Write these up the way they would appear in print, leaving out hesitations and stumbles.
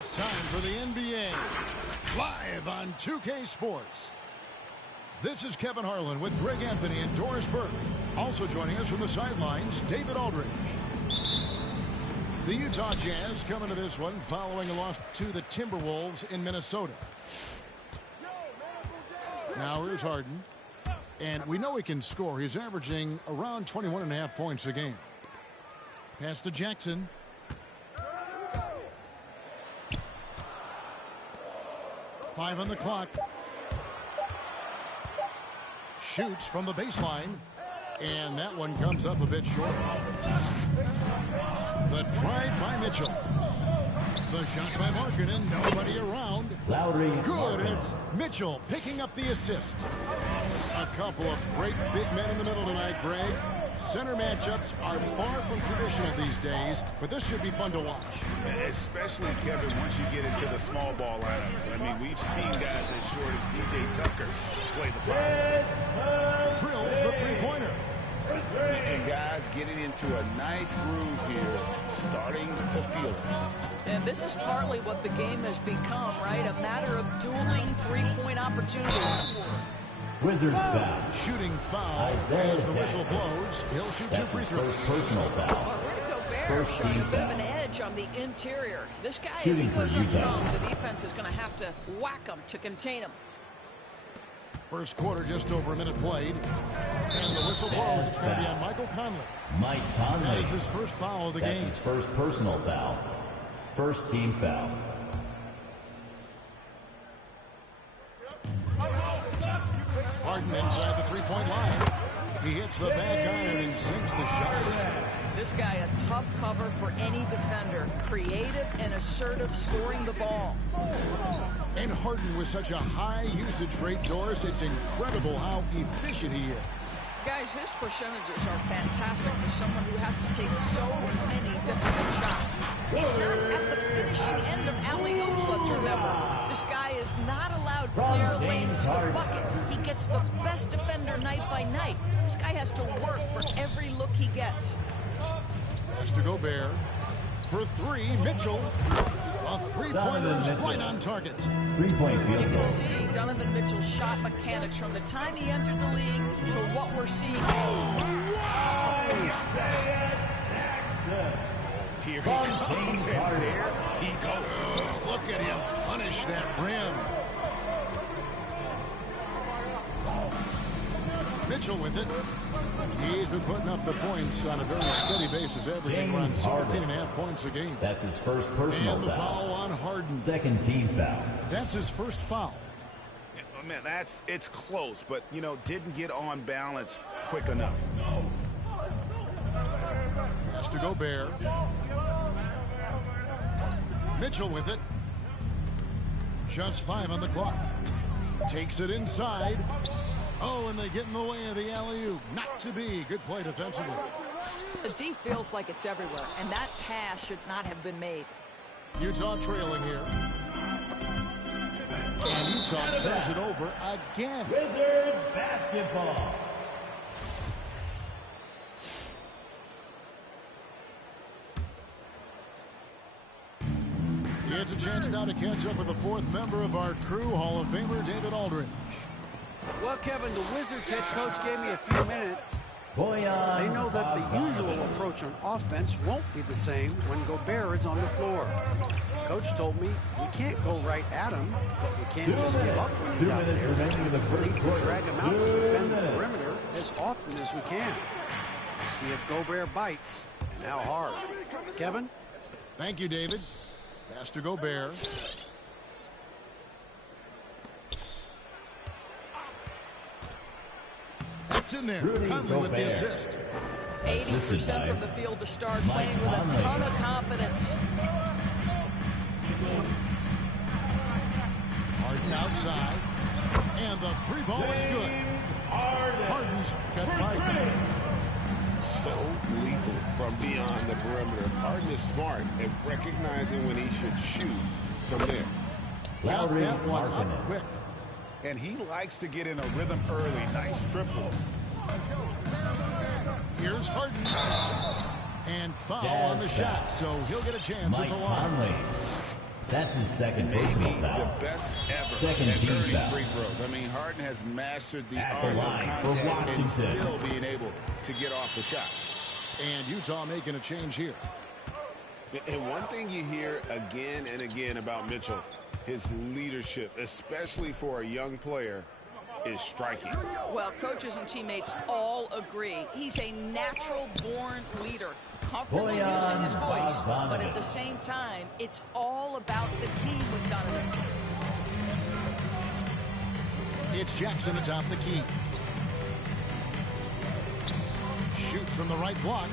It's time for the NBA, live on 2K Sports. This is Kevin Harlan with Greg Anthony and Doris Burke. Also joining us from the sidelines, David Aldridge. The Utah Jazz coming to this one following a loss to the Timberwolves in Minnesota. Now here's Harden. And we know he can score. He's averaging around 21.5 points a game. Pass to Jackson. Five on the clock. Shoots from the baseline. And that one comes up a bit short. The drive by Mitchell. The shot by Markkanen. Nobody around. Lowry. Good. It's Mitchell picking up the assist. A couple of great big men in the middle tonight, Greg. Center matchups are far from traditional these days, but this should be fun to watch. Especially, Kevin, once you get into the small ball lineups. I mean, we've seen guys as short as P.J. Tucker play the five. Drills the three-pointer. And guys getting into a nice groove here, starting to feel it. And this is partly what the game has become, right? A matter of dueling three-point opportunities. Wizards foul. Shooting foul Isaiah as the whistle Jackson. blows. He'll shoot That's two free his throws. first personal foul. Rudy Gobert First showing team a bit of foul. an edge on the interior. This guy, Shooting if he for goes up Utah. strong, the defense is going to have to whack him to contain him. First quarter, just over a minute played. And the whistle blows. It's going to be on Michael Conley. Mike That Conley. is his first foul of the That's game. his first personal foul. First team foul. Harden inside the three-point line. He hits the bad guy and sinks the shot. This guy a tough cover for any defender. Creative and assertive scoring the ball. And Harden with such a high usage rate, Doris, it's incredible how efficient he is. Guys, his percentages are fantastic for someone who has to take so many difficult shots. He's not at the finishing end of alley-oops, let's remember. This guy is not allowed clear lanes to the bucket. He gets the best defender night by night. This guy has to work for every look he gets. Has to Gobert. For three, Mitchell. A three-pointer is right on target. Three-point You field can goal. see Donovan Mitchell's shot mechanics from the time he entered the league to what we're seeing. Here he From comes, James and Harden. there he goes. Oh, look at him punish that rim. Mitchell with it. He's been putting up the points on a very steady basis, averaging around James 17.5 points a game. That's his first personal And the foul. foul on Harden. Second team foul. That's his first foul. Oh, man, it's close, but, you know, didn't get on balance quick enough. Has to Gobert. Mitchell with it. Just 5 on the clock. Takes it inside. Oh, and they get in the way of the alley-oop. Not to be. Good play defensively. The D feels like it's everywhere, and that pass should not have been made. Utah trailing here. And Utah turns it over again. Wizards basketball. It's a chance now to catch up with the fourth member of our crew, Hall of Famer David Aldridge. Well, Kevin, the Wizards head coach gave me a few minutes. Boyan They know that the usual Bogdanovic. approach on offense won't be the same when Gobert is on the floor. Coach told me we can't go right at him, but we can't just give up when he's 2 out minutes there. remaining in the We first need to quarter. drag him out to 2 defend the minutes. perimeter as often as we can. See if Gobert bites, and how hard. Kevin? Thank you, David. Pass to Gobert. Gets in there. Rudy Conley with the Gobert. assist. 80% from the field to start, Mike playing with a Conley. ton of confidence. Harden outside. And the three ball is good. Harden's got 5. So lethal from beyond the perimeter. Harden is smart at recognizing when he should shoot from there. Got Lowry that one up Markkanen. quick. And he likes to get in a rhythm early. Nice triple. Here's Harden. And foul Jazz on the foul. shot, so he'll get a chance Mike at the line. Conley. That's his second personal The foul. best ever Second at team earning foul. free throws. I mean, Harden has mastered the At the art of line for contact and Washington. still being able to get off the shot. And Utah making a change here. And one thing you hear again and again about Mitchell, his leadership, especially for a young player, is striking. Well, coaches and teammates all agree. He's a natural-born leader, comfortably Bojan using his voice, but Bogdanovic. at the same time, it's all about the team with Donovan. It's Jackson atop the key. Shoots from the right block.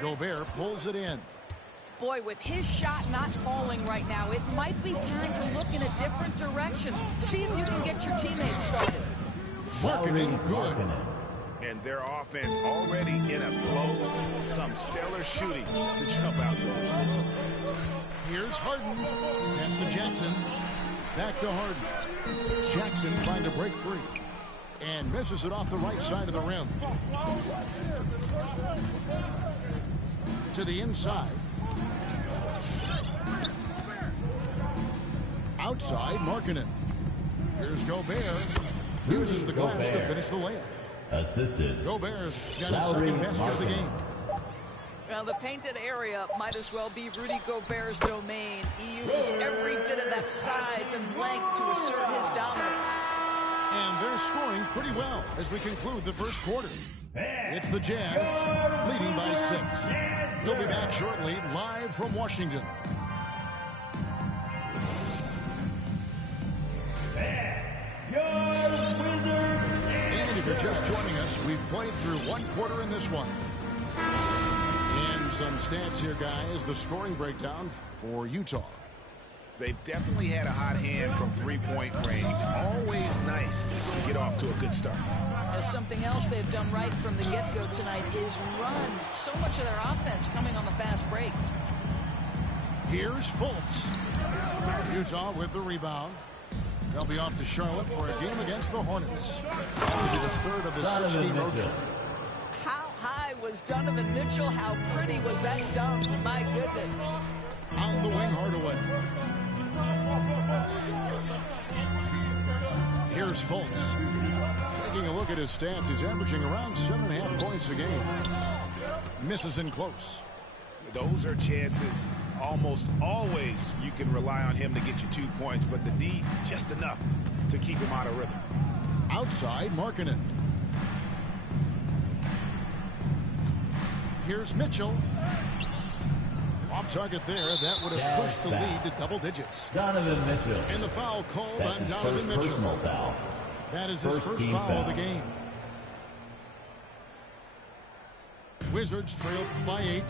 Gobert pulls it in. Boy, with his shot not falling right now, it might be time to look in a different direction. See if you can get your teammates started. Marking Lowry it good. Markkanen. And their offense already in a flow. Some stellar shooting to jump out to this lead. Here's Harden. Pass to Jackson. Back to Harden. Jackson trying to break free. And misses it off the right side of the rim. To the inside. Outside, Markkanen. Here's Gobert. Uses the glass to Gobert. finish the layup. Assisted. Gobert's got his Lowry second best of the Markkanen. game. Well, the painted area might as well be Rudy Gobert's domain. He uses every bit of that size and length to assert his dominance. And they're scoring pretty well as we conclude the first quarter. It's the Jazz leading by 6. They'll be back shortly live from Washington. And if you're just joining us, we've played through one quarter in this one. And some stats here, guys. The scoring breakdown for Utah. They've definitely had a hot hand from three-point range. Always nice to get off to a good start. Something else they've done right from the get-go tonight is run. So much of their offense coming on the fast break. Here's Fultz. Utah with the rebound. They'll be off to Charlotte for a game against the Hornets. That will be the third of the Donovan 6-game road Mitchell. trip. How high was Donovan Mitchell? How pretty was that dunk? My goodness. On the wing, Hardaway. Here's Fultz. Taking a look at his stats, he's averaging around 7.5 points a game. Misses in close. Those are chances. Almost always you can rely on him to get you 2 points, but the D, just enough to keep him out of rhythm. Outside, Markkanen. Here's Mitchell. Off target there. That would have Jazz pushed the foul. lead to double digits. Donovan Mitchell. And the foul called That's on his Donovan first Mitchell. personal foul. That is his First first team foul of the foul. game. Wizards trail by 8.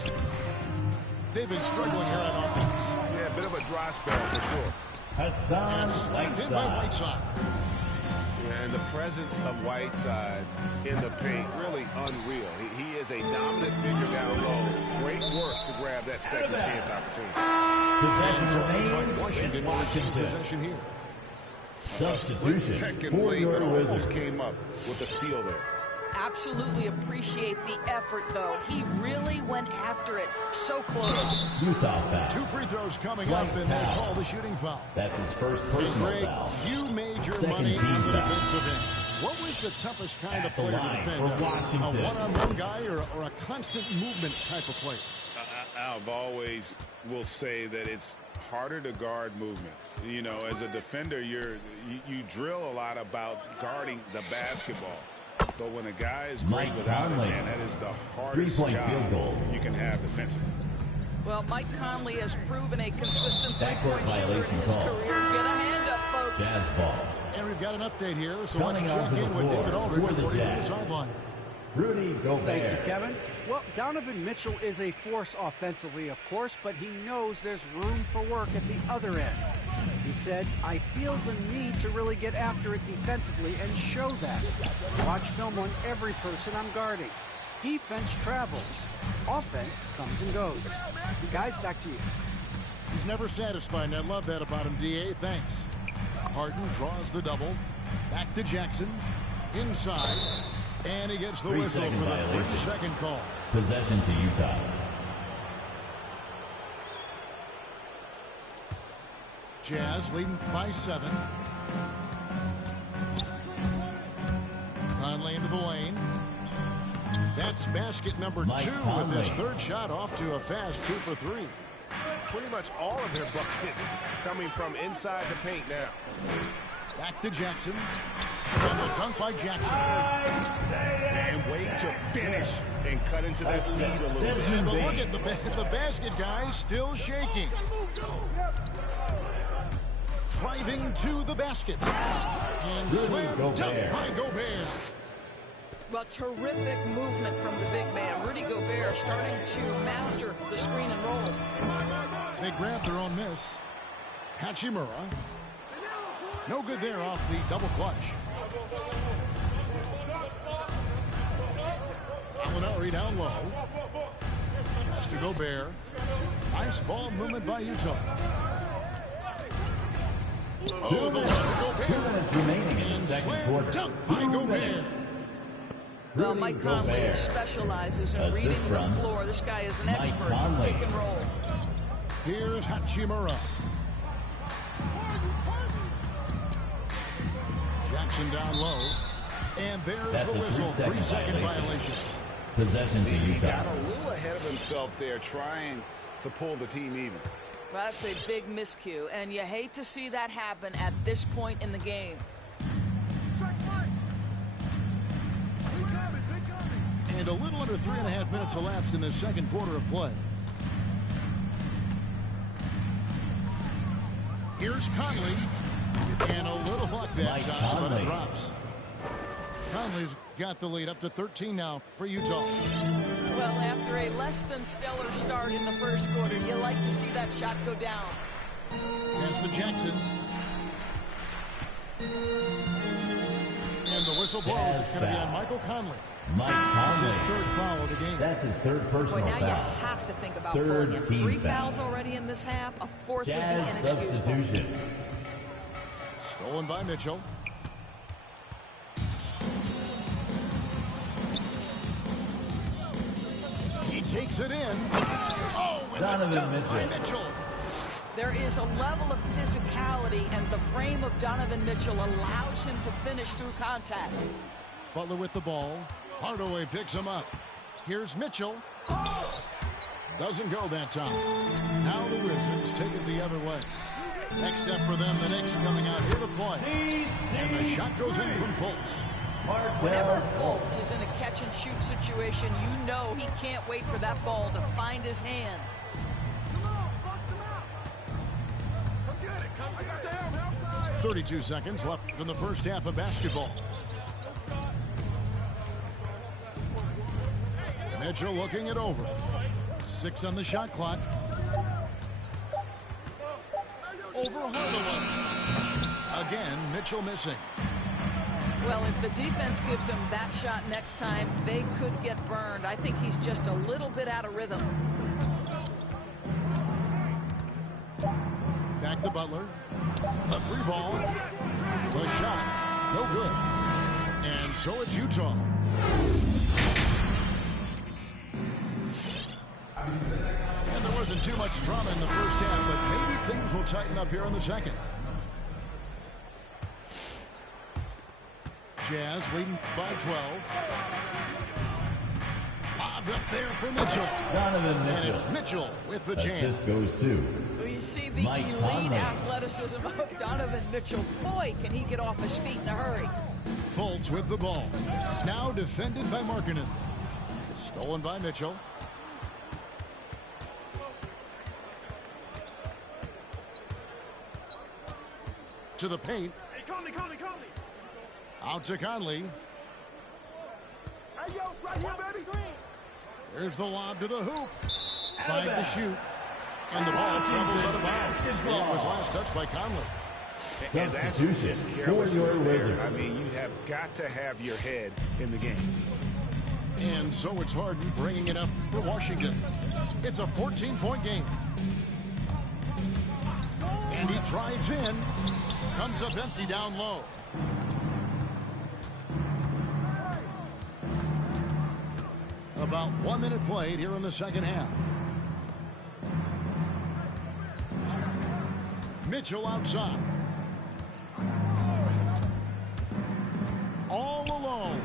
They've been struggling here on offense. Yeah, a bit of a dry spell for sure. Hassan Slammed in by Whiteside. Whiteside. And the presence of Whiteside in the paint, really unreal. He is a dominant figure down low. Great work to grab that second chance opportunity. Possession So it looks remains like Washington with will retain Washington. possession here. Substitution Second for late, your but almost Wizards. came up with a steal there. Absolutely appreciate the effort, though. He really went after it. So close. Utah foul. 2 free throws coming up, and they call the shooting foul. That's his first And personal Greg, foul. you made your Second money team on the foul. defensive end. What was the toughest kind At of the player to line defend? for Washington. A one-on-one guy or a constant movement type of player? I've always will say that it's harder to guard movement. You know, as a defender, you drill a lot about guarding the basketball. But when a guy is great Mike without it, Conley. man, that is the hardest Three-point job field goal. you can have defensively. Well, Mike Conley has proven a consistent Backcourt three-point shooter in violation his call. career. Get a hand up, folks. Jazz ball. And we've got an update here, so let's Coming check onto the in with floor David Aldridge for the according to the Jazz. sideline. Rudy Gobert. Thank you, Kevin. Well, Donovan Mitchell is a force offensively, of course, but he knows there's room for work at the other end. He said, I feel the need to really get after it defensively and show that. Watch film on every person I'm guarding. Defense travels. Offense comes and goes. Guys, back to you. He's never satisfied, and I love that about him, D.A. Thanks. Harden draws the double. Back to Jackson. Inside. And he gets the whistle for the 3-second call. Possession to Utah. Jazz leading by 7. Conley into the lane. That's basket number Mike 2 with Conley. his third shot off to a fast 2 for 3. Pretty much all of their buckets coming from inside the paint now. Back to Jackson. And the dunk by Jackson. And wait to finish and cut into that lead a little bit. And but look at the basket guy still shaking. Driving to the basket. And Rudy slam dunk Gobert. by Gobert. Well, terrific movement from the big man. Rudy Gobert starting to master the screen and roll. They grab their own miss. Hachimura. No good there off the double clutch. Gallinari down low. Pass to Gobert. Nice ball movement by Utah. Oh, the shot to 2 Gobert. minutes remaining in the And second slam quarter. dunk by 2 Gobert. minutes. Well, Rudy Mike Conley Gobert. specializes in Assist reading the from floor. This guy is an Mike expert in Conley. pick and roll. Here's Hachimura. Jackson down low. And there's That's the a whistle. 3-second 3-second violation. violation. Possession to He Utah. got a little ahead of himself there trying to pull the team even. Well, that's a big miscue, and you hate to see that happen at this point in the game. And a little under 3.5 minutes elapsed in the second quarter of play. Here's Conley. And a little luck that Mike time, but it Conley. drops. Conley's got the lead up to 13 now for Utah. Well, after a less than stellar start in the first quarter, you like to see that shot go down. Pass to Jackson. And the whistle blows. It's going to be on Michael Conley. Mike That's his Conley. third foul of the game. That's his third Boy, personal now you foul. have to think about Third pulling him. team 3 foul. fouls already in this half. A fourth would be Jazz inexcusable. substitution. Stolen by Mitchell. He takes it in. Oh, and Donovan the dunk by Mitchell. Mitchell. There is a level of physicality, and the frame of Donovan Mitchell allows him to finish through contact. Butler with the ball. Hardaway picks him up. Here's Mitchell. Doesn't go that time. Now the Wizards take it the other way. Next up for them, the Knicks coming out here to play. And the shot goes in from Fultz. Whenever Fultz is in a catch-and-shoot situation, you know he can't wait for that ball to find his hands. 32 seconds left in the first half of basketball. Mitchell looking it over. 6 on the shot clock. Over Hardaway. Again, Mitchell missing. Well, if the defense gives him that shot next time, they could get burned. I think he's just a little bit out of rhythm. Back to Butler. A 3 ball. The shot. No good. And so it's Utah. And there wasn't too much drama in the first half, but maybe things will tighten up here in the second. Jazz leading by 12. Lobbed up there for Mitchell. Donovan And Mitchell. it's Mitchell with the jam. Assist goes to Well, you see the Mike elite Conley. athleticism of Donovan Mitchell. Boy, can he get off his feet in a hurry. Fultz with the ball. Now defended by Markkanen. Stolen by Mitchell. To the paint. Hey, Conley. Out to Conley. Hey, yo, right here, baby. Here's the lob to the hoop. 5 to shoot. And the ball travels out of bounds. It was last touched by Conley. And that's just carelessness there. I mean, you have got to have your head in the game. And so it's Harden bringing it up for Washington. It's a 14-point game. And he drives in. Comes up empty down low. About 1 minute played here in the second half. Mitchell outside. All alone.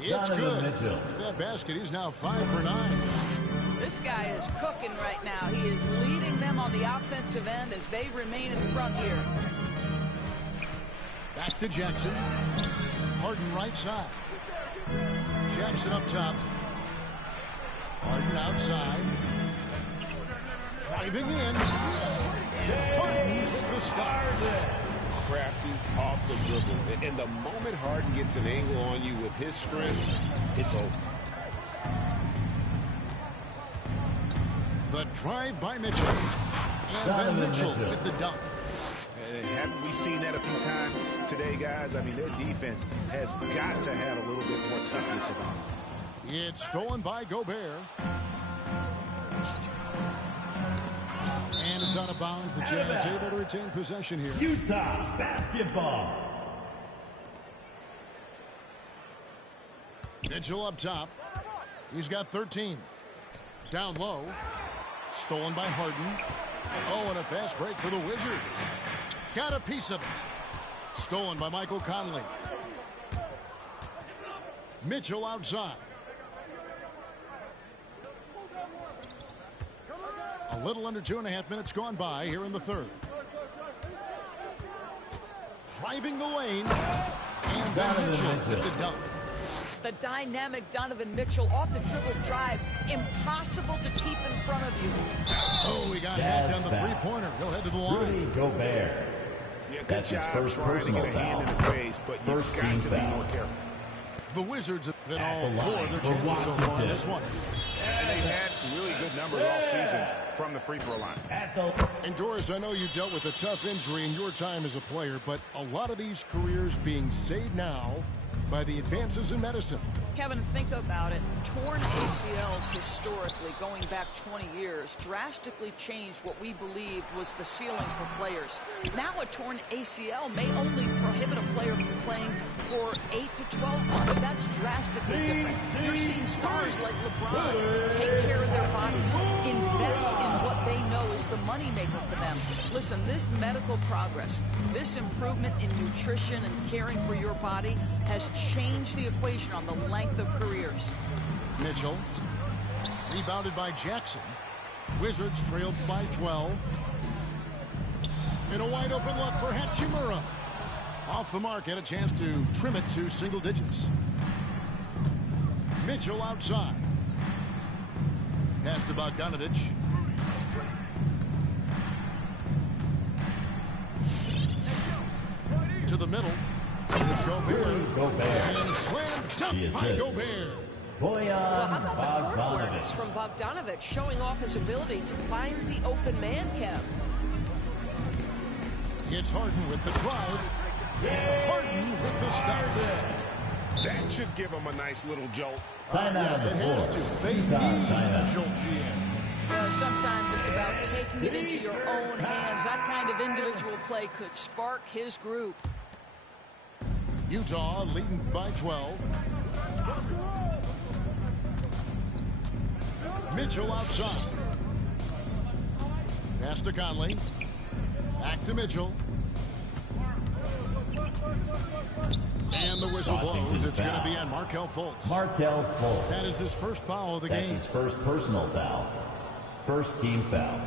It's good. With that basket, he's now 5 for 9. This guy is cooking right now. He is leading them on the offensive end as they remain in front here. Back to Jackson. Harden right side. Jackson up top. Harden outside. Driving in. And Harden with the start. Crafty off the dribble. And the moment Harden gets an angle on you with his strength, it's over. The drive by Mitchell. And then Mitchell with the dunk. And haven't we seen that a few times today, guys? I mean, their defense has got to have a little bit more toughness about it. It's stolen by Gobert. And it's out of bounds. The Jazz able to retain possession here. Utah basketball. Mitchell up top. He's got 13. Down low. Stolen by Harden. Oh, and a fast break for the Wizards. Got a piece of it. Stolen by Michael Conley. Mitchell outside. A little under 2.5 minutes gone by here in the third. Driving the lane. And then Mitchell with the dunk. The dynamic Donovan Mitchell off the dribble drive. Impossible to keep in front of you. Oh, he got head down the three-pointer. He'll head to the line. Rudy Gobert. Yeah, good That's his job first trying to personal get a hand foul. in the face, but First you've got team to be foul. more careful. The Wizards have been At all the four line of their for chances so far in Washington. this one. And they've had really good numbers all season from the free throw line. At the And Doris, I know you dealt with a tough injury in your time as a player, but a lot of these careers being saved now by the advances in medicine. Kevin, think about it. Torn ACLs historically, going back 20 years, drastically changed what we believed was the ceiling for players. Now a torn ACL may only prohibit a player from playing for 8 to 12 months. That's drastically different. You're seeing stars like LeBron take care of their bodies, invest in what they know is the moneymaker for them. Listen, this medical progress, this improvement in nutrition and caring for your body has changed the equation on the length of careers. Mitchell, rebounded by Jackson. Wizards trailed by 12. In a wide open look for Hachimura. Off the mark, had a chance to trim it to single digits. Mitchell outside. Pass to Bogdanovich. To the middle. It's Gobert. And slam dunk by Gobert. Boyan Well, how about the court Bogdanovich. awareness from Bogdanovich, showing off his ability to find the open man, Kev? It's Harden with the drive. Harden with the start. That should give them a nice little jolt. Timeout on the It has floor. to. They Utah need timeout. Joel GM. Sometimes it's about taking it into your own hands. That kind of individual play could spark his group. Utah leading by 12. Mitchell outside. Pass to Conley. Back to Mitchell. And the whistle blows. It's going to be on Markelle Fultz. Markelle Fultz. That is his first foul of the That's game. his first personal foul. First team foul.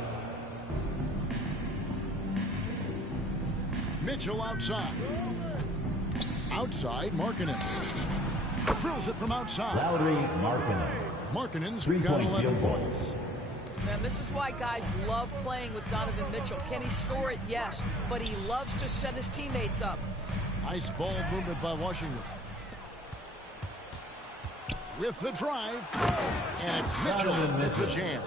Mitchell outside. Outside, Markkanen. Drills it from outside. Lauri Markkanen. Markkanen's got Three-point 11 field goal. points. And this is why guys love playing with Donovan Mitchell. Can he score it? Yes. But he loves to set his teammates up. Nice ball movement by Washington. With the drive. And it's Mitchell with the jam.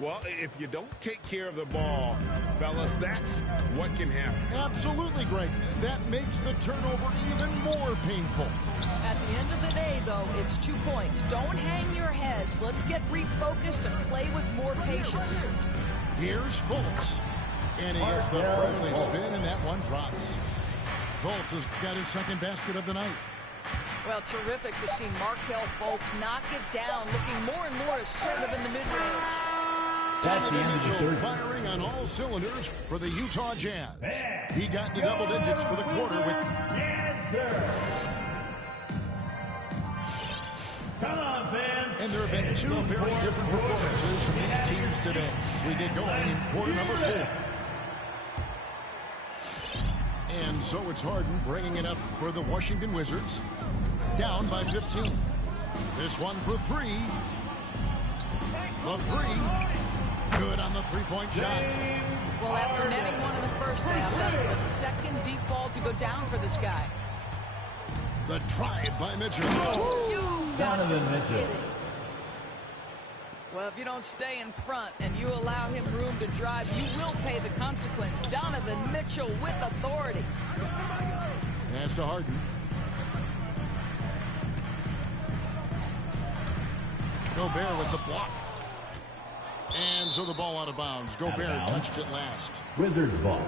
Well, if you don't take care of the ball, fellas, that's what can happen. Absolutely, Greg. That makes the turnover even more painful. At the end of the day, though, it's 2 points. Don't hang your heads. Let's get refocused and play with more patience. Here's Fultz. And he gets the friendly spin, and that one drops. Fultz has got his second basket of the night. Well, terrific to see Markelle Fultz knock it down, looking more and more assertive in the mid-range. That's the end of the Mitchell third. firing on all cylinders for the Utah Jazz. He got into double digits for the quarter with... Come on, fans. And there have been two very different performances from these teams today. We get going in quarter number 4. And so it's Harden bringing it up for the Washington Wizards. Down by 15. This one for 3. The 3. Good on the three-point shot. Well, after netting one in the first half, that's the second deep ball to go down for this guy. The drive by Mitchell. You got to Donovan be Mitchell. kidding. Well, if you don't stay in front and you allow him room to drive, you will pay the consequence. Donovan Mitchell with authority. Pass to Harden. Gobert with the block. And so the ball out of bounds. Gobert touched it last. Wizards ball.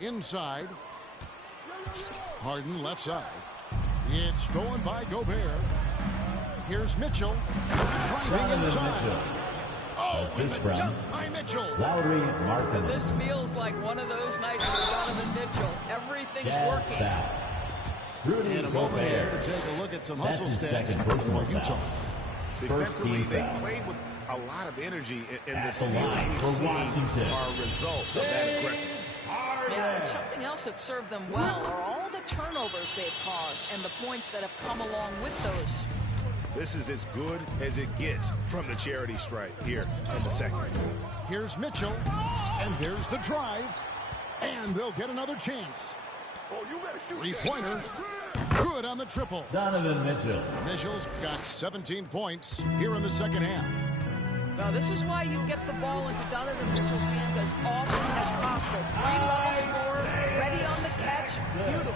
Inside. Harden left side. It's stolen by Gobert. Here's Mitchell. Driving Donovan inside. Mitchell. Oh, Assist with a from dunk by Mitchell. Lowry Markkanen. This feels like one of those nights for Donovan Mitchell. Everything's Jazz working. foul. Rudy And a moment here Gobert. to take a look at some That's hustle his stats second personal for Utah. foul. First Defensively, team they foul. played with a lot of energy, and the At the steals line we've for seen Washington. are a result of that aggressiveness. Yeah, and something else that served them well are all the turnovers they've caused and the points that have come along with those. This is as good as it gets from the charity stripe here in the second. Here's Mitchell. And there's the drive. And they'll get another chance. Three-pointer. Good on the triple. Donovan Mitchell. Mitchell's got 17 points here in the second half. Now, this is why you get the ball into Donovan Mitchell's hands as often as possible. 3-level scorer, ready on the catch. Beautiful.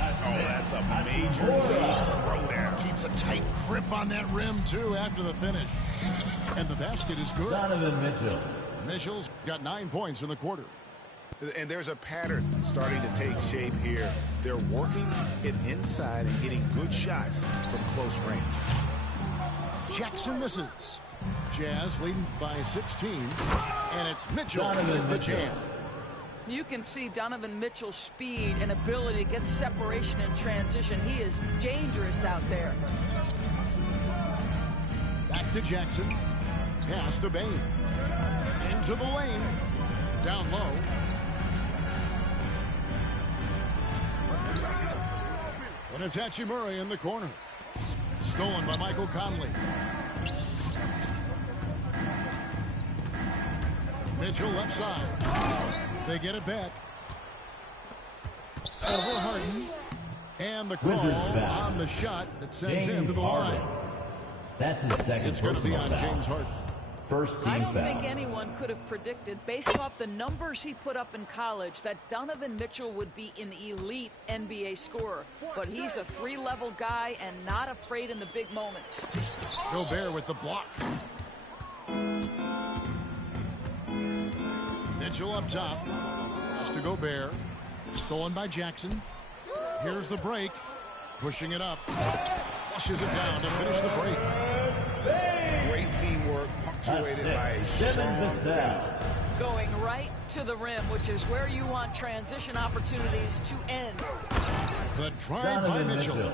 Oh, that's a major throw there. Keeps a tight grip on that rim, too, after the finish. And the basket is good. Donovan Mitchell. Mitchell's got 9 points in the quarter. And there's a pattern starting to take shape here. They're working it inside and getting good shots from close range. Jackson misses. Jazz leading by 16. And it's Mitchell Donovan with the Mitchell. jam. You can see Donovan Mitchell's speed and ability to get separation in transition. He is dangerous out there. Back to Jackson. Pass to Bain. Into the lane. Down low. And it's Hachimura in the corner. Stolen by Michael Conley. Mitchell left side. They get it back. Over Harden. And the call Wizards foul. on the shot that sends him to James the Harden. line. That's his second It's going to be personal on foul. James Harden. First team I don't foul. think anyone could have predicted, based off the numbers he put up in college, that Donovan Mitchell would be an elite NBA scorer. But he's a 3-level guy and not afraid in the big moments. Gobert with the block. Mitchell up top. Pass to Gobert. Stolen by Jackson. Here's the break. Pushing it up. Flushes it down to finish the break. Great teamwork, punctuated by a strong Vassell. Going right to the rim, which is where you want transition opportunities to end. The drive by Donovan Mitchell. Mitchell.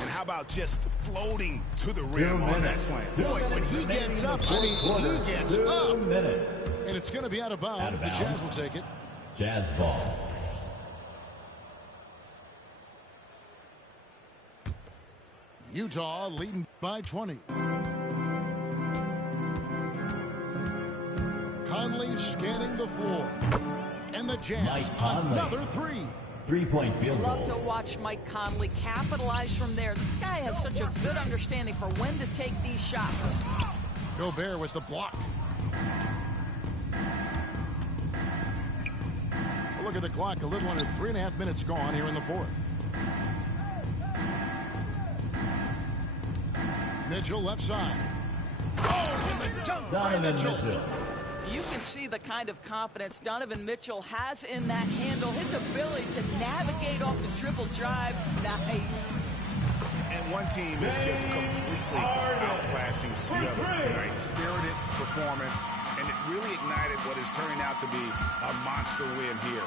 And how about just floating to the rim on that slant? Boy, when he gets up, I mean, he gets 2 up. minutes. And it's going to be out of bounds. Out of The Jazz bounds. will take it. Jazz ball. Utah leading by 20. Conley scanning the floor. And the Jazz, Mike Conley. another three. Three-point field Love to goal. watch Mike Conley capitalize from there. This guy has such a good understanding for when to take these shots. Gobert with the block. Look at the clock, a little under 3.5 minutes gone here in the fourth. Mitchell left side. Oh, and the dunk by Donovan Mitchell. Mitchell. You can see the kind of confidence Donovan Mitchell has in that handle. His ability to navigate off the dribble drive, nice. And one team is just completely outclassing the other tonight. Spirited performance, and it really ignited what is turning out to be a monster win here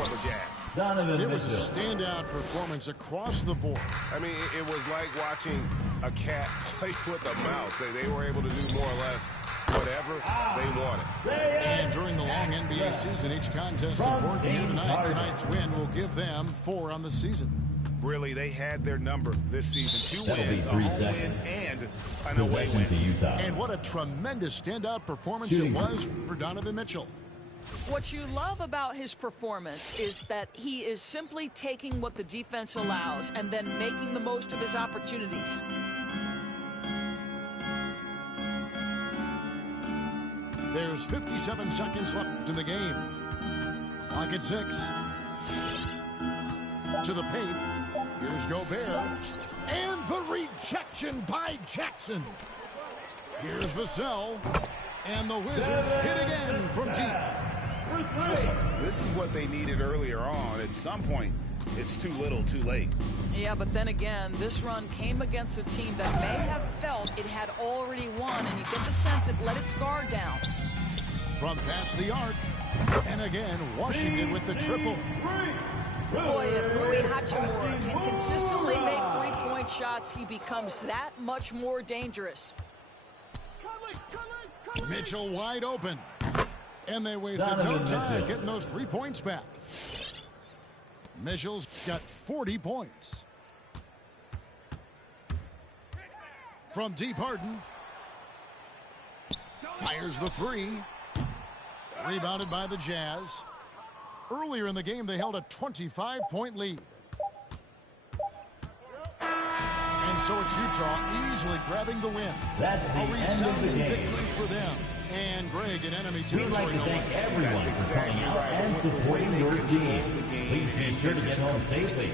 for the Jazz. Donovan It was a Mitchell. standout performance across the board. I mean, it was like watching a cat play with a mouse. They were able to do more or less whatever they wanted. And during the long NBA season, each contest important here tonight. Tonight's win will give them 4 on the season. Really, they had their number this season. 2 That'll be wins, a 3 home seconds. win, and an away Possession win. to Utah. And what a tremendous standout performance Shooting. it was for Donovan Mitchell. What you love about his performance is that he is simply taking what the defense allows and then making the most of his opportunities. There's 57 seconds left in the game. Clock at 6. To the paint. Here's Gobert. And the rejection by Jackson. Here's Vassell. And the Wizards hit again from deep. This is what they needed earlier on. At some point, it's too little, too late. Yeah, but then again, this run came against a team that may have felt it had already won, and you get the sense it let its guard down. From past the arc. And again, Washington with the triple. Boy, if Rui Hachimura can consistently make three-point shots, he becomes that much more dangerous. Mitchell wide open. And they wasted no Donovan time Mitchell. getting those 3 points back. Mitchell's got 40 points. From deep, Harden. Fires the 3. Rebounded by the Jazz. Earlier in the game, they held a 25-point lead. And so it's Utah easily grabbing the win. That's the A end of the resounding game. victory for them. And Greg in enemy We'd like territory. to no thank less. everyone That's for exactly coming out right. and With the way supporting they your control team. the game Please be and sure to just get home safely.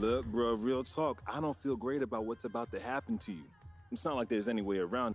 Look, bro, real talk. I don't feel great about what's about to happen to you. It's not like there's any way around.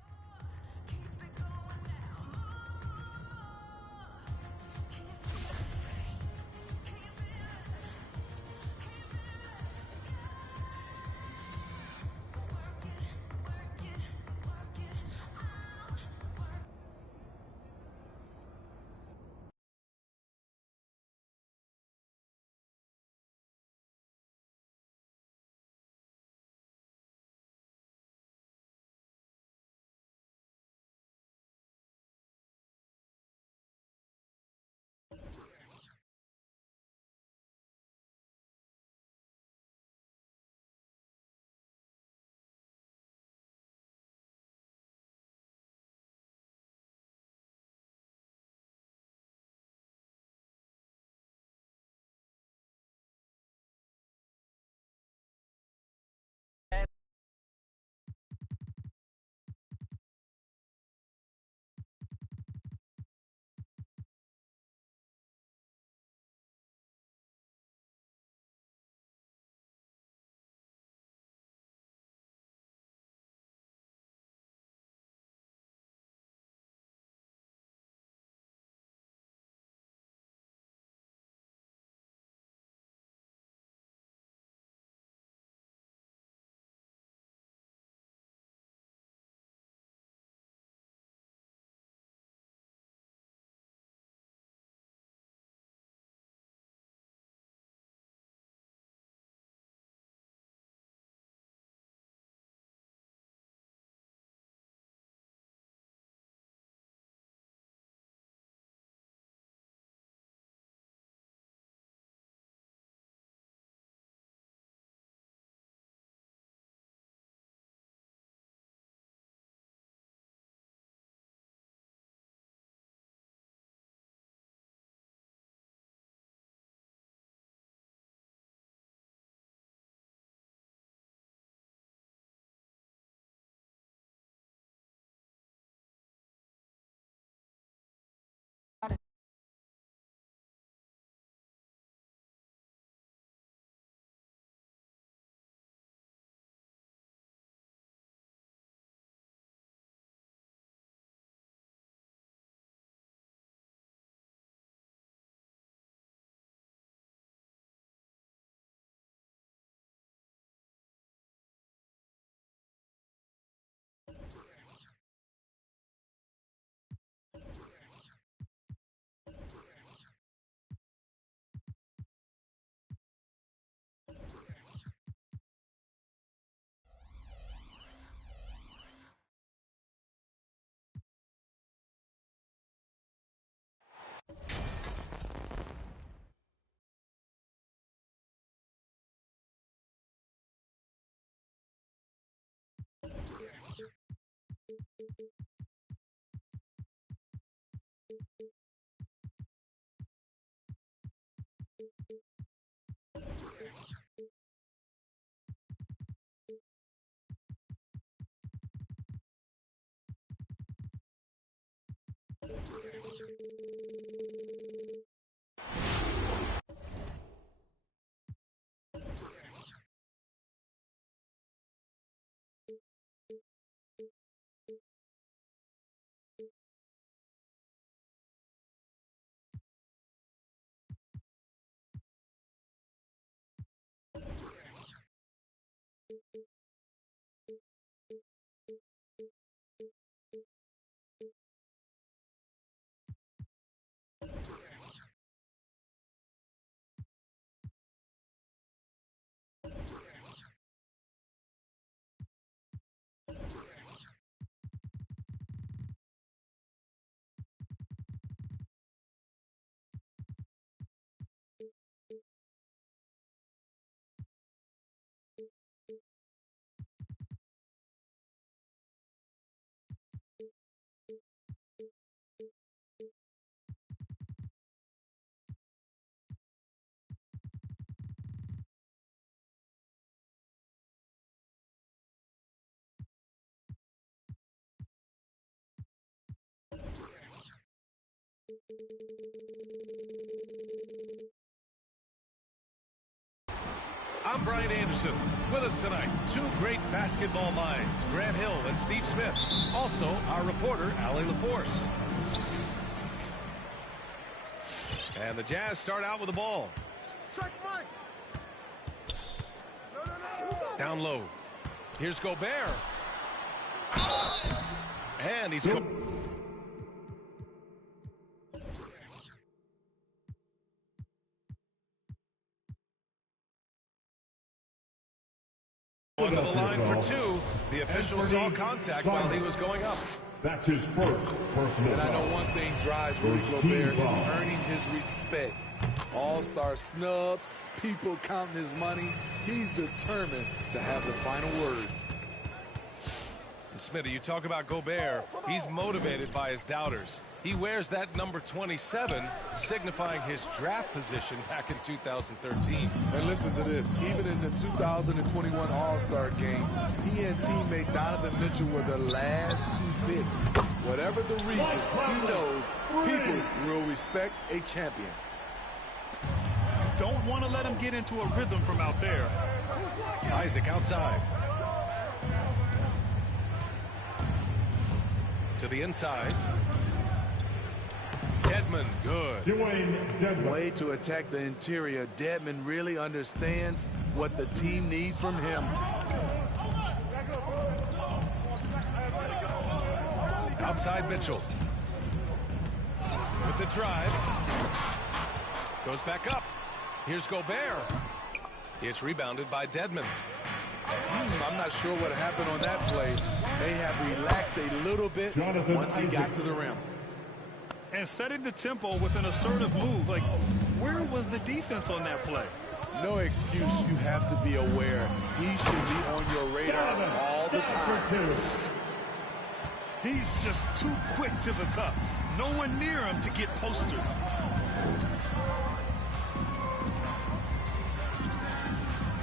I'm Brian Anderson. With us tonight, two great basketball minds, Grant Hill and Steve Smith. Also, our reporter, Allie LaForce. And the Jazz start out with the ball. Down low. Here's Gobert. And he's... On the line for two. The official saw contact while he was going up. That's his first personal. And I know one thing drives Rudy Gobert is earning his respect. All-star snubs, people counting his money. He's determined to have the final word. And Smitty, you talk about Gobert. He's motivated by his doubters. He wears that number 27, signifying his draft position back in 2013. And listen to this. Even in the 2021 All-Star game, he and teammate Donovan Mitchell were the last two picks. Whatever the reason, he knows people will respect a champion. Don't want to let him get into a rhythm from out there. Isaac outside. To the inside. Dedmon, good. Way to attack the interior. Dedmon really understands what the team needs from him. Outside Mitchell. With the drive. Goes back up. Here's Gobert. It's rebounded by Dedmon. I'm not sure what happened on that play. They have relaxed a little bit once he got to the rim. And setting the tempo with an assertive move. Like, where was the defense on that play? No excuse. You have to be aware. He should be on your radar all the time. He's just too quick to the cup. No one near him to get posted.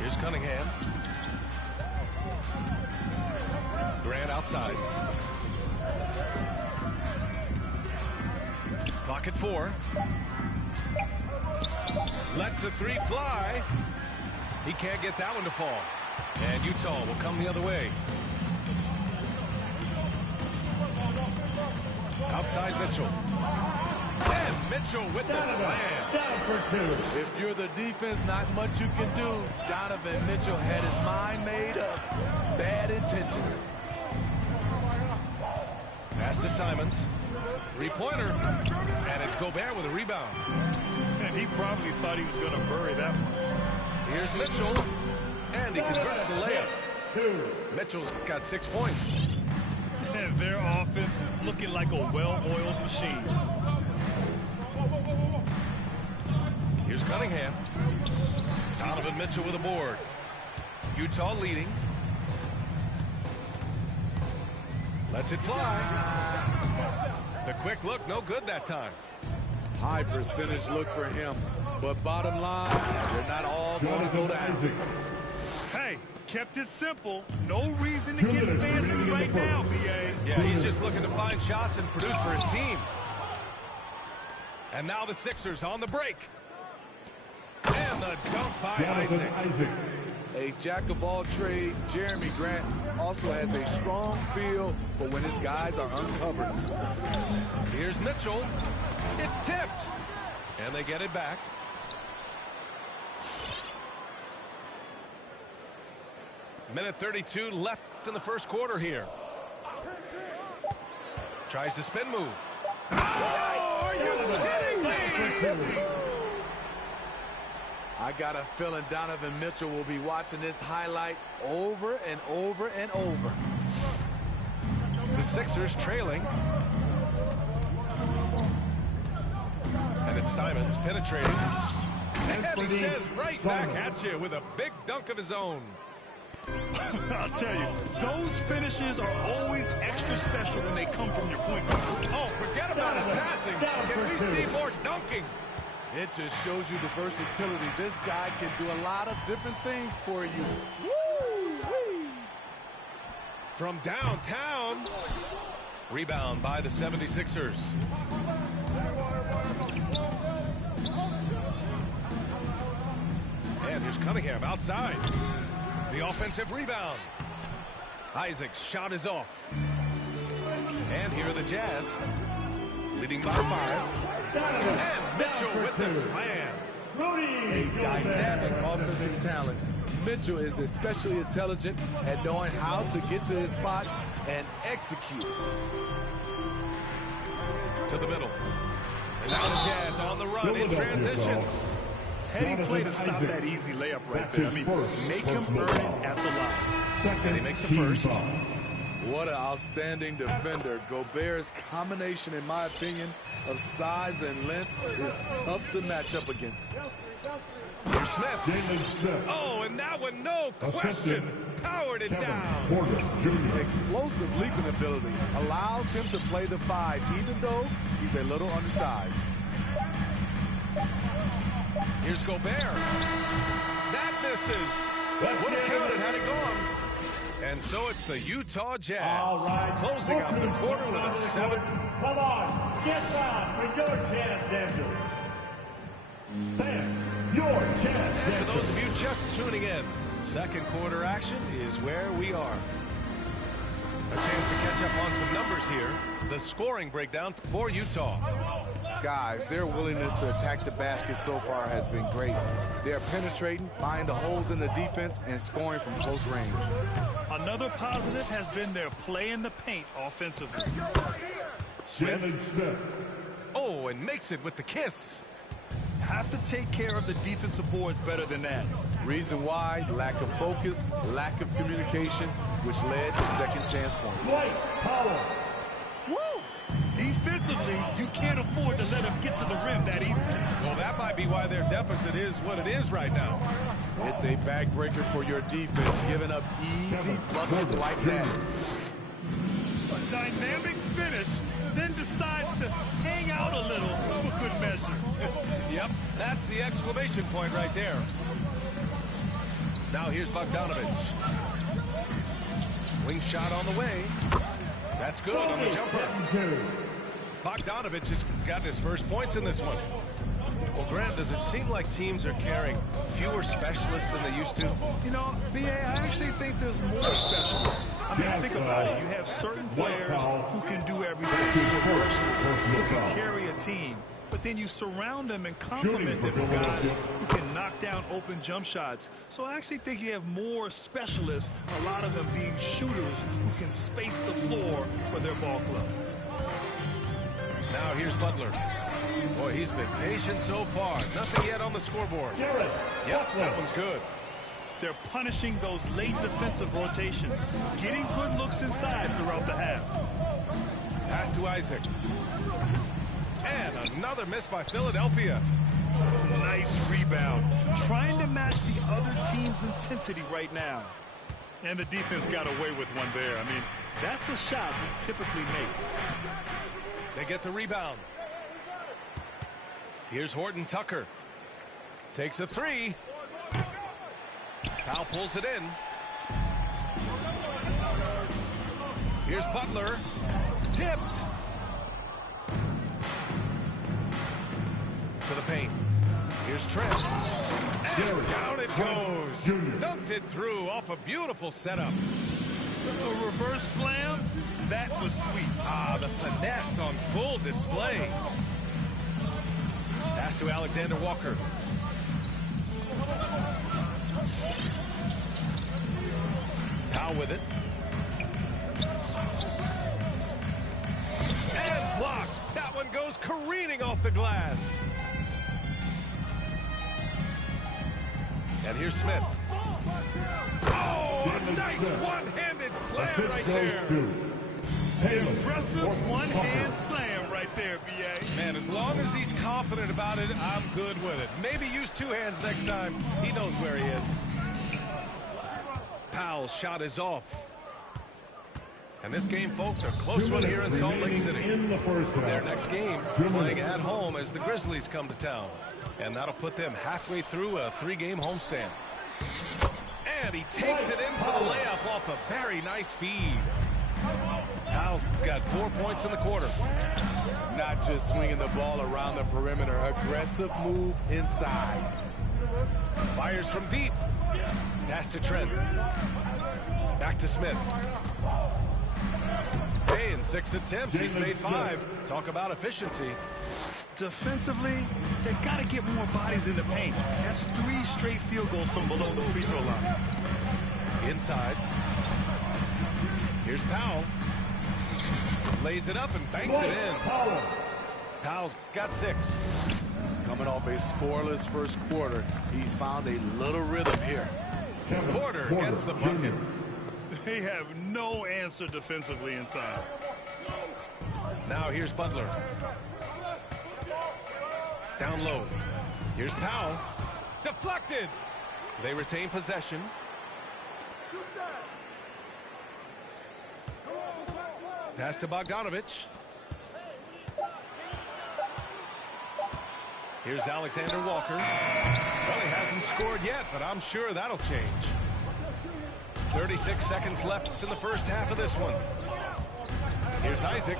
Here's Cunningham. Grant outside. Clock at 4. Lets the three fly. He can't get that one to fall. And Utah will come the other way. Outside Mitchell. And Mitchell with the slam. Down for two. If you're the defense, not much you can do. Donovan Mitchell had his mind made up. Bad intentions. Pass to Simons. Three-pointer. And it's Gobert with a rebound. And he probably thought he was going to bury that one. Here's Mitchell. And he converts the layup. Mitchell's got 6 points. And their offense looking like a well-oiled machine. Here's Cunningham. Donovan Mitchell with a board. Utah leading. Lets it fly. The quick look, no good that time. High percentage look for him. But bottom line, they're not all going to go down. Hey, kept it simple. No reason to get fancy right now, B.A. Yeah, he's just looking to find shots and produce for his team. And now the Sixers on the break. And the dunk by Isaac. A jack of all trades, Jeremy Grant also has a strong feel for when his guys are uncovered. Here's Mitchell. It's tipped. And they get it back. Minute 32 left in the first quarter here. Tries to spin move. Oh, are you kidding me? I got a feeling Donovan Mitchell will be watching this highlight over and over and over. The Sixers trailing. And it's Simons penetrating. And he says right back at you with a big dunk of his own. I'll tell you, those finishes are always extra special when they come from your point guard. Oh, forget about his passing. Can we see more dunking? It just shows you the versatility. This guy can do a lot of different things for you. Woo-wee. From downtown. Rebound by the 76ers. And here's Cunningham outside. The offensive rebound. Isaac's shot is off. And here are the Jazz, leading by 5. And Mitchell with the slam. A dynamic offensive talent. Mitchell is especially intelligent at knowing how to get to his spots and execute. To the middle. And now the Jazz on the run in transition. Heady play to stop that easy layup right there. I mean, make him earn it at the line. And he makes the first. What an outstanding defender. Gobert's combination, in my opinion, of size and length is tough to match up against. Here's Smith. Oh, and that one, no question, powered it down. Explosive leaping ability allows him to play the 5, even though he's a little undersized. Here's Gobert. That misses. Would have counted had it gone. And so it's the Utah Jazz closing out the quarter with a 7. Come on, get down for your Jazz dancers. Stand, your Jazz dancers. And for those of you just tuning in, second quarter action is where we are. A chance to catch up on some numbers here. The scoring breakdown for Utah. Guys, their willingness to attack the basket so far has been great. They're penetrating, finding the holes in the defense, and scoring from close range. Another positive has been their play in the paint offensively. Smith. Oh, and makes it with the kiss. Have to take care of the defensive boards better than that. Reason why, lack of focus, lack of communication, which led to second chance points. Dwight Powell. Woo! Defensively, you can't afford to let them get to the rim that easily. Well, that might be why their deficit is what it is right now. It's a backbreaker for your defense, giving up easy buckets like that. A dynamic finish, then decides to hang out a little for good measure. Yep, that's the exclamation point right there. Now here's Bogdanovic. Wing shot on the way. That's good on the jumper. Bogdanovic has got his first points in this one. Well, Grant, does it seem like teams are carrying fewer specialists than they used to? You know, B.A., I actually think there's more specialists. I mean, think about it. You have certain players who can do everything, who can carry a team. But then you surround them and complement them with guys who can knock down open jump shots. So I actually think you have more specialists, a lot of them being shooters who can space the floor for their ball club. Now here's Butler. Boy, he's been patient so far. Nothing yet on the scoreboard. Yep, that one's good. They're punishing those late defensive rotations, getting good looks inside throughout the half. Pass to Isaac. And another miss by Philadelphia. Nice rebound. Trying to match the other team's intensity right now. And the defense got away with one there. I mean, that's a shot he typically makes. They get the rebound. Here's Horton Tucker. Takes a 3. Powell pulls it in. Here's Butler. Tipped. To the paint. Here's Trent. And down it goes. Dunked it through off a beautiful setup. A reverse slam. That was sweet. Ah, the finesse on full display. Pass to Alexander Walker. Powell with it. And blocked. That one goes careening off the glass. And here's Smith. Oh, a nice one-handed slam right there. Impressive one-hand slam right there, B.A. Man, as long as he's confident about it, I'm good with it. Maybe use 2 hands next time. He knows where he is. Powell's shot is off. And this game, folks, a close one here in Salt Lake City. Their next game, playing at home as the Grizzlies come to town. And that'll put them halfway through a 3-game homestand. And he takes it in for the layup off a very nice feed. Powell's got 4 points in the quarter. Not just swinging the ball around the perimeter, aggressive move inside. Fires from deep. Pass to Trent. Back to Smith. Hey, in 6 attempts, he's made 5. Talk about efficiency. Defensively, they've got to get more bodies in the paint. That's 3 straight field goals from below the free throw line. Inside. Here's Powell. Lays it up and banks it in. Powell's got 6. Coming off a scoreless first quarter, he's found a little rhythm here. Porter gets the bucket. They have no answer defensively inside. Now here's Butler. Down low. Here's Powell. Deflected. They retain possession. Pass to Bogdanovich. Here's Alexander Walker. Well, he hasn't scored yet, but I'm sure that'll change. 36 seconds left in the first half of this one. Here's Isaac.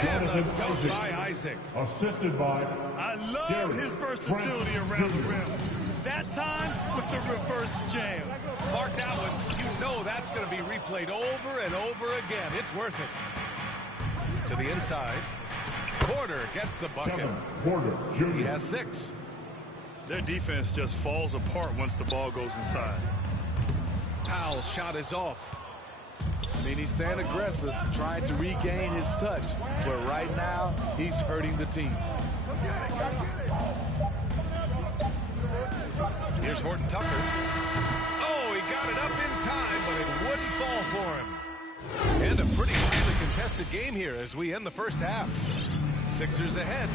And the dunk by Isaac. Assisted by... I love his versatility around the rim. That time with the reverse jam. Mark that one. You know that's going to be replayed over and over again. It's worth it. To the inside. Porter gets the bucket. Porter Jr. He has 6. Their defense just falls apart once the ball goes inside. Powell's shot is off. I mean, he's staying aggressive, trying to regain his touch. But right now, he's hurting the team. Here's Horton Tucker. Oh, he got it up in time, but it wouldn't fall for him. And a pretty highly contested game here as we end the first half. Sixers ahead,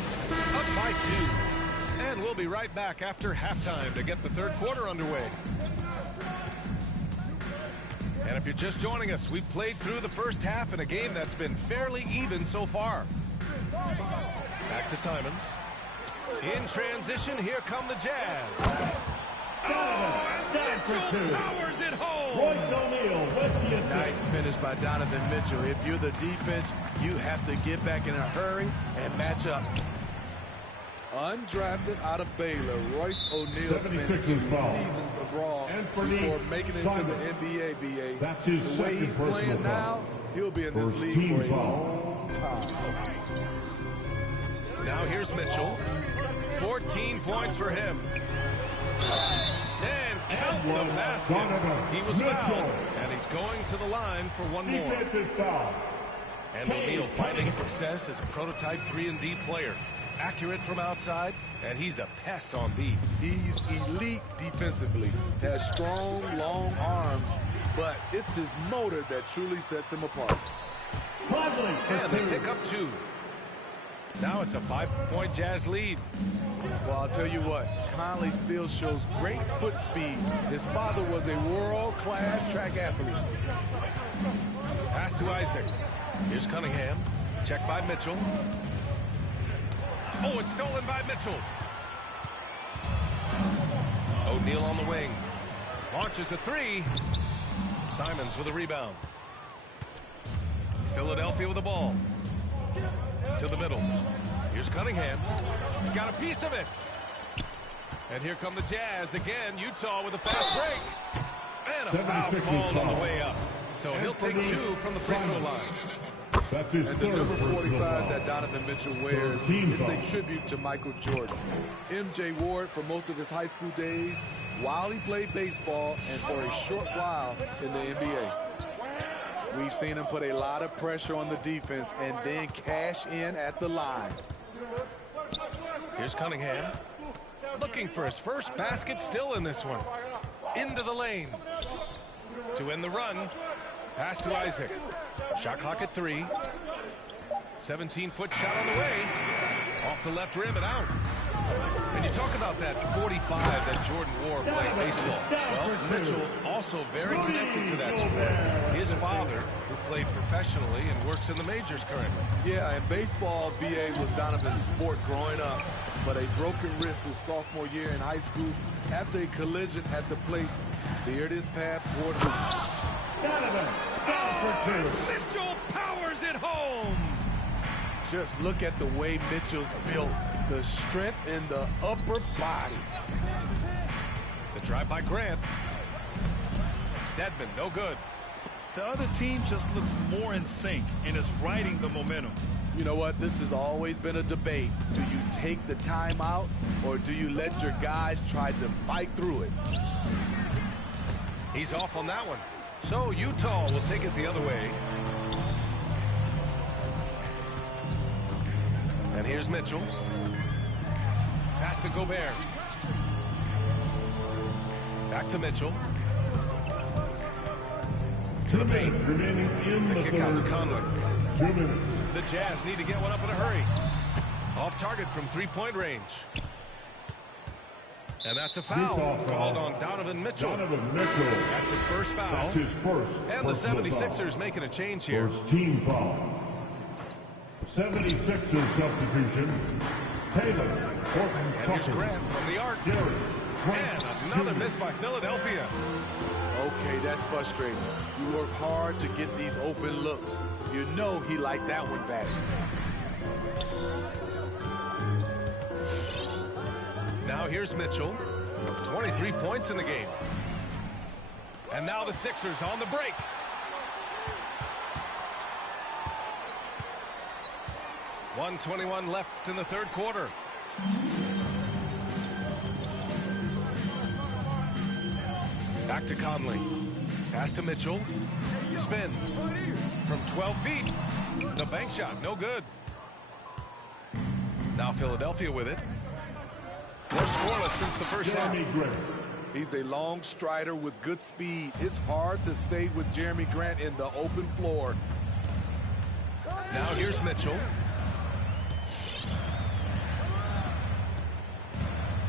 up by 2. And we'll be right back after halftime to get the third quarter underway. And if you're just joining us, we've played through the first half in a game that's been fairly even so far. Back to Simons. In transition, here come the Jazz. Oh, and Mitchell powers it home. Royce O'Neal with the assist. Nice finish by Donovan Mitchell. If you're the defense, you have to get back in a hurry and match up. Undrafted out of Baylor, Royce O'Neal spent 2 seasons abroad before making it to the NBA, BA. That's his the way he's playing now, he'll be in this league for a long time. Now here's Mitchell. 14 points for him. And count the basket. He was fouled, and he's going to the line for one more. And O'Neal finding success as a prototype 3-and-D player. Accurate from outside, and he's a pest on B. He's elite defensively, has strong, long arms, but it's his motor that truly sets him apart. And they pick up 2. Now it's a 5-point Jazz lead. Well, I'll tell you what, Conley still shows great foot speed. His father was a world-class track athlete. Pass to Isaac. Here's Cunningham. Check by Mitchell. Oh, it's stolen by Mitchell. O'Neal on the wing. Launches a 3. Simons with a rebound. Philadelphia with the ball. To the middle. Here's Cunningham. He got a piece of it. And here come the Jazz again. Utah with a fast break. And a foul called on the way up. So he'll take 2 from the free throw line. That's his and the number 45 that Donovan Mitchell wears, it's a tribute to Michael Jordan. MJ wore it for most of his high school days while he played baseball and for a short while in the NBA. We've seen him put a lot of pressure on the defense and then cash in at the line. Here's Cunningham. Looking for his first basket still in this one. Into the lane. To end the run. Pass to Isaac. Shot clock at 3. 17-foot shot on the way. Off the left rim and out. And you talk about that 45 that Jordan wore playing baseball. Well, Mitchell also very connected to that sport. His father, who played professionally and works in the majors currently. Yeah, and baseball, BA, was Donovan's sport growing up. But a broken wrist his sophomore year in high school after a collision at the plate steered his path toward hoops. Donovan, down for 2. Mitchell powers it home. Just look at the way Mitchell's built. The strength in the upper body. Drive by Grant. Dedmon, no good. The other team just looks more in sync and is riding the momentum. You know what? This has always been a debate. Do you take the timeout or do you let your guys try to fight through it? He's off on that one. So Utah will take it the other way. And here's Mitchell. Pass to Gobert. Back to Mitchell. To the paint. The kick out to Conley. 2 minutes. The Jazz need to get one up in a hurry. Off target from three-point range. And that's a foul called on Donovan Mitchell. That's his first foul. That's his first. And the 76ers making a change here. First team foul. 76ers substitution. Taylor. And here's Grant from the arc. And another miss by Philadelphia. Okay, that's frustrating. You work hard to get these open looks. You know he liked that one back. Now here's Mitchell. 23 points in the game. And now the Sixers on the break. .121 left in the third quarter. Back to Conley. Pass to Mitchell. Spins from 12 feet. The bank shot, no good. Now Philadelphia with it. They're scoreless since the first half. He's a long strider with good speed. It's hard to stay with Jeremy Grant in the open floor. Now here's Mitchell.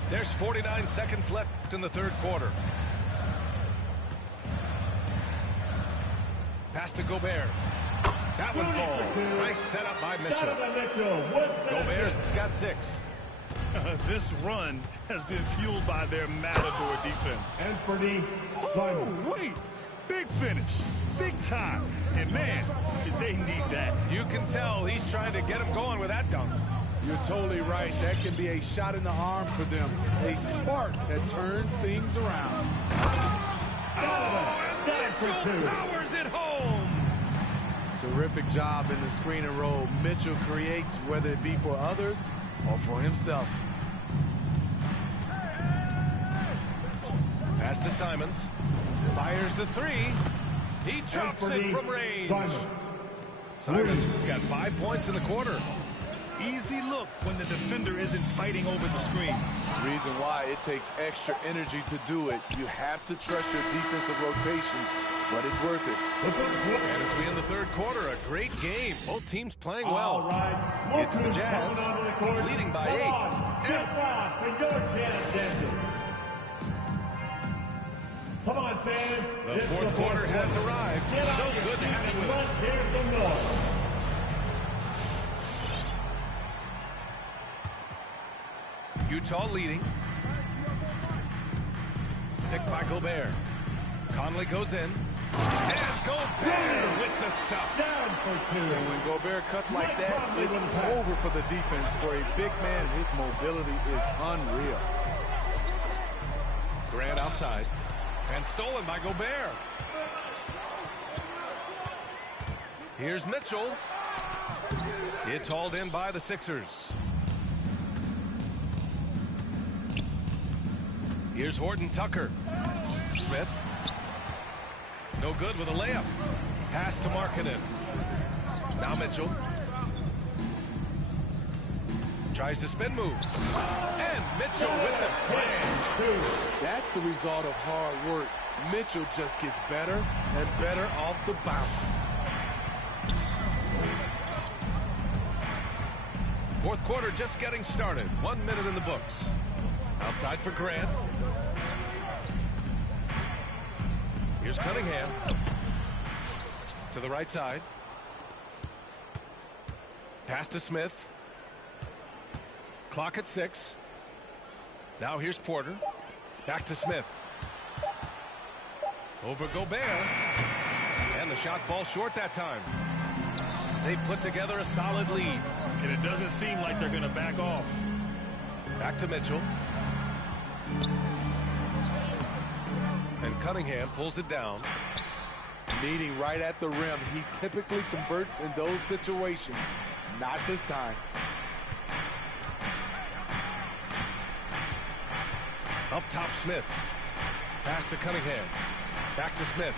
There's 49 seconds left in the third quarter. Pass to Gobert. That one falls. Nice setup by Mitchell. Gobert's got 6. This run has been fueled by their matador defense. Anthony Simons. Oh, wait. Big finish. Big time. And, man, did they need that. You can tell he's trying to get him going with that dunk. You're totally right. That can be a shot in the arm for them. A spark that turned things around. Oh, and Mitchell powers it home. Terrific job in the screen and roll. Mitchell creates, whether it be for others or for himself. Pass to Simons. Fires the 3. He drops it from range. Simons got 5 points in the quarter. Easy look when the defender isn't fighting over the screen. Reason why it takes extra energy to do it. You have to trust your defensive rotations, but it's worth it. And as we end the third quarter, a great game. Both teams playing well. It's the Jazz leading by 8. Come on, fans. The fourth quarter has arrived. So good to have you with us. Here's some noise. Utah leading. Picked by Gobert. Conley goes in. And Gobert with the stuff. Down for 2. And when Gobert cuts like that, it's over for the defense. For a big man, his mobility is unreal. Grant outside. And stolen by Gobert. Here's Mitchell. It's hauled in by the Sixers. Here's Horton Tucker. Smith. No good with a layup. Pass to Markkanen. Now Mitchell. Tries to spin move. And Mitchell with the slam. That's the result of hard work. Mitchell just gets better and better off the bounce. Fourth quarter just getting started. 1 minute in the books. Outside for Grant. Here's Cunningham. To the right side. Pass to Smith. Clock at 6. Now here's Porter. Back to Smith. Over Gobert. And the shot falls short that time. They put together a solid lead. And it doesn't seem like they're going to back off. Back to Mitchell. Cunningham pulls it down. Meeting right at the rim. He typically converts in those situations. Not this time. Up top, Smith. Pass to Cunningham. Back to Smith.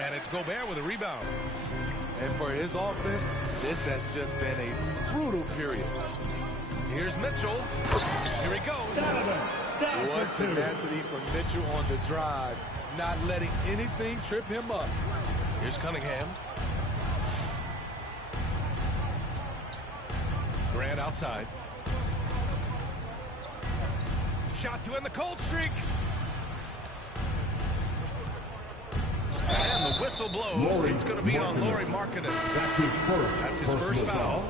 And it's Gobert with a rebound. And for his offense, this has just been a brutal period. Here's Mitchell. Here he goes. What tenacity from Mitchell on the drive, not letting anything trip him up. Here's Cunningham. Grant outside. Shot to end the cold streak. And the whistle blows. It's going to be on Lauri Markkanen. That's his first foul.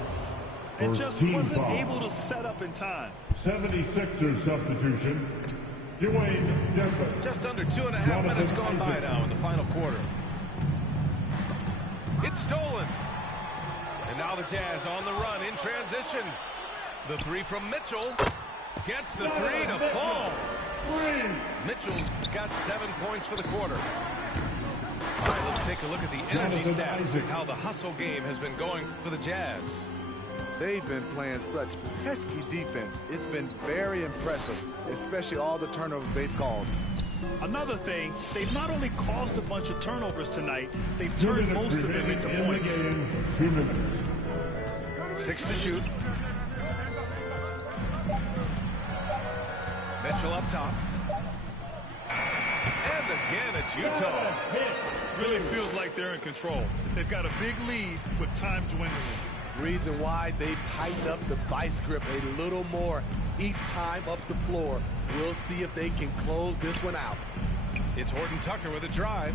And just wasn't able to set up in time. 76ers substitution, Dwayne Denver. Just under 2.5 minutes gone by now in the final quarter. It's stolen. And now the Jazz on the run in transition. The three from Mitchell. Gets the three to fall. Mitchell's got 7 points for the quarter. All right, let's take a look at the energy stats and how the hustle game has been going for the Jazz. They've been playing such pesky defense. It's been very impressive, especially all the turnovers they've caused. Another thing, they've not only caused a bunch of turnovers tonight, they've turned most of them into points. 2 minutes. 6 to shoot. Mitchell up top. And again, it's Utah. Really feels like they're in control. They've got a big lead with time dwindling. Reason why they've tightened up the vice grip a little more each time up the floor. We'll see if they can close this one out. It's Horton Tucker with a drive.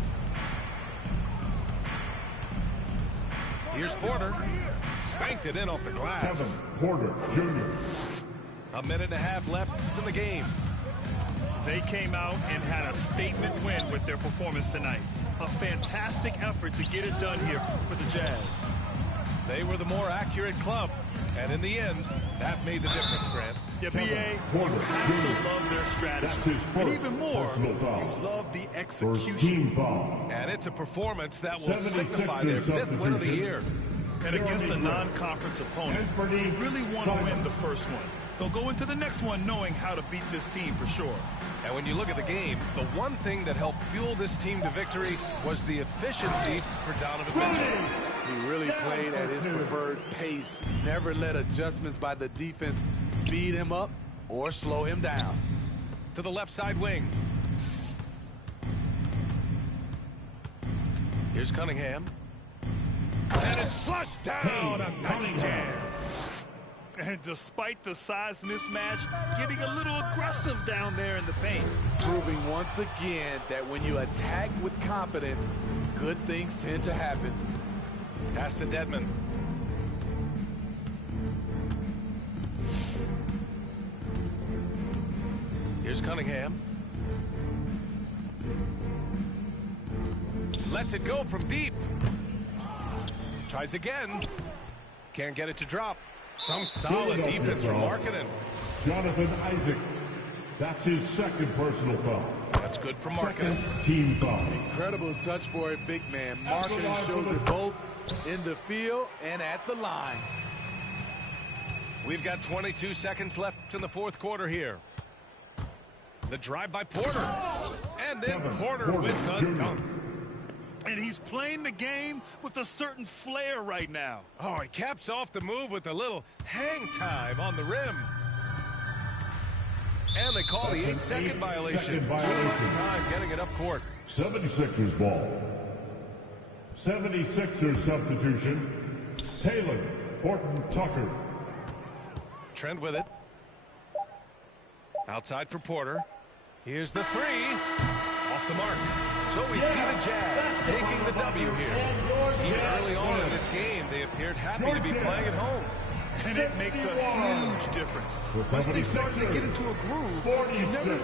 Here's Porter. Spanked it in off the glass. Kevin Porter Jr. A minute and a half left in the game. They came out and had a statement win with their performance tonight. A fantastic effort to get it done here for the Jazz. They were the more accurate club, and in the end, that made the difference, Grant. Yeah, B.A., you have to love their strategy. And even more, you love the execution. And it's a performance that will signify their 5th win of the year. And against a non-conference opponent, you really want to win the first one. They'll go into the next one knowing how to beat this team for sure. And when you look at the game, the one thing that helped fuel this team to victory was the efficiency for Donovan Mitchell. He really played at his preferred pace, never let adjustments by the defense speed him up or slow him down. To the left side wing. Here's Cunningham. And it's flushed down. A nice jam. And despite the size mismatch, getting a little aggressive down there in the paint. Proving once again that when you attack with confidence, good things tend to happen. Pass to Dedmon. Here's Cunningham. Lets it go from deep. Tries again. Can't get it to drop. Some solid defense from Markkanen. Jonathan Isaac. That's his 2nd personal foul. That's good for Markkanen. 2nd team foul. Incredible touch for a big man. Markkanen shows it both in the field and at the line. We've got 22 seconds left in the 4th quarter here. The drive by Porter. And then Porter with the dunk. And he's playing the game with a certain flair right now. Oh, he caps off the move with a little hang time on the rim. And they call the 8-second violation. 2 months time getting it up court. 76ers ball. 76ers substitution. Taylor Horton Tucker. Trent with it. Outside for Porter. Here's the three. Off the mark. So we see the Jazz taking the W here. Even early on in this game, they appeared happy to be playing at home. And it makes a huge difference. Once they start to get into a groove, you never